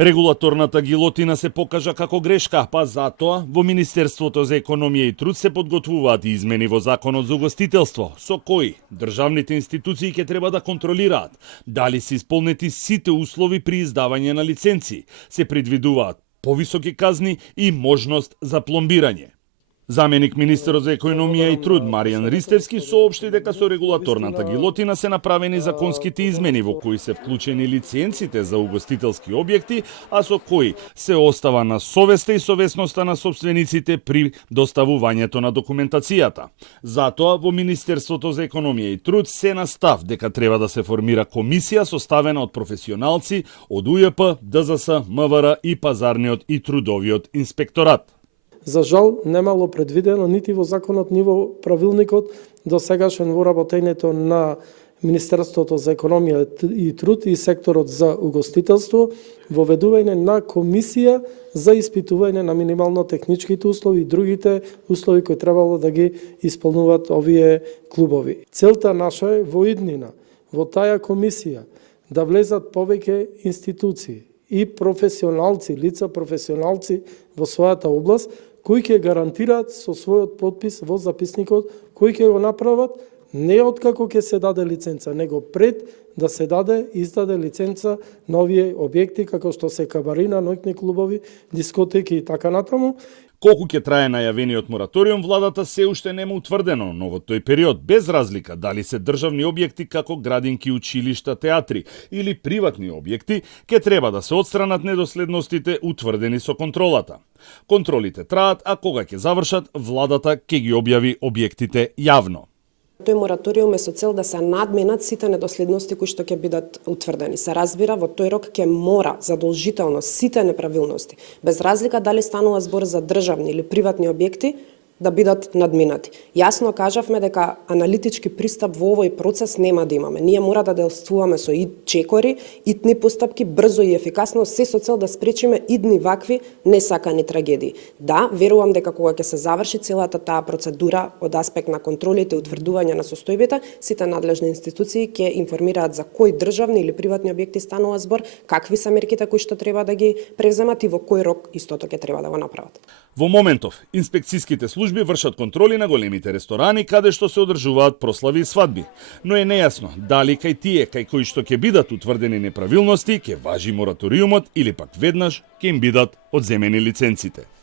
Регулаторната гилотина се покажа како грешка, па затоа во Министерството за економија и труд се подготвуваат измени во Законот за угостителство, со кои државните институции ќе треба да контролираат дали се исполнети сите услови при издавање на лиценци. Се предвидуваат повисоки казни и можност за пломбирање. Заменик министерот за економија и труд Маријан Ристевски соопшти дека со регулаторната гилотина се направени законските измени во кои се вклучени лиценците за угостителски објекти, а со кои се остава на совеста и совесноста на собствениците при доставувањето на документацијата. Затоа во Министерството за економија и труд се на став дека треба да се формира комисија составена од професионалци од УЈП, ДЗС, МВР и пазарниот и трудовиот инспекторат. За жал, немало предвидено нити во законот, ни во правилникот до сегашен во работењето на Министерството за економија и труд и секторот за угостителство, воведување на комисија за испитување на минимално техничките услови и другите услови кои требало да ги исполнуваат овие клубови. Целта наша е во иднина, во таа комисија, да влезат повеќе институции и професионалци, лица професионалци во својата област, кои ќе гарантираат со својот подпис во записникот, кои ќе го направат не откако ќе се даде лиценца, него пред да се издаде лиценца на овие објекти, како што се кабарина, ноќни клубови, дискотеки и така натаму. Колку ќе трае најавениот мораториум, владата се уште нема утврдено, но во тој период, без разлика дали се државни објекти како градинки, училишта, театри или приватни објекти, ќе треба да се отстранат недоследностите утврдени со контролата. Контролите траат, а кога ќе завршат, владата ќе ги објави објектите јавно. Тој мораториум е со цел да се надминат сите недоследности кои што ќе бидат утврдени. Се разбира, во тој рок ќе мора задолжително сите неправилности, без разлика дали станува збор за државни или приватни објекти, да бидат надминати. Јасно кажавме дека аналитички пристап во овој процес нема да имаме. Ние мора да действуваме со чекори, итни постапки, брзо и ефикасно, се со цел да спречиме идни вакви несакани трагедии. Да, верувам дека кога ќе се заврши целата таа процедура од аспект на контролите и утврдување на состојбите, сите надлежни институции ќе информираат за кои државни или приватни објекти станува збор, какви се мерките кои што треба да ги превземат и во кој рок истото ќе треба да го направат. Во моментов, инспекцијските служби вршат контроли на големите ресторани каде што се одржуваат прослави и свадби, но е нејасно дали кај тие кај кои што ќе бидат утврдени неправилности ќе важи мораториумот или пак веднаш ќе им бидат одземени лиценците.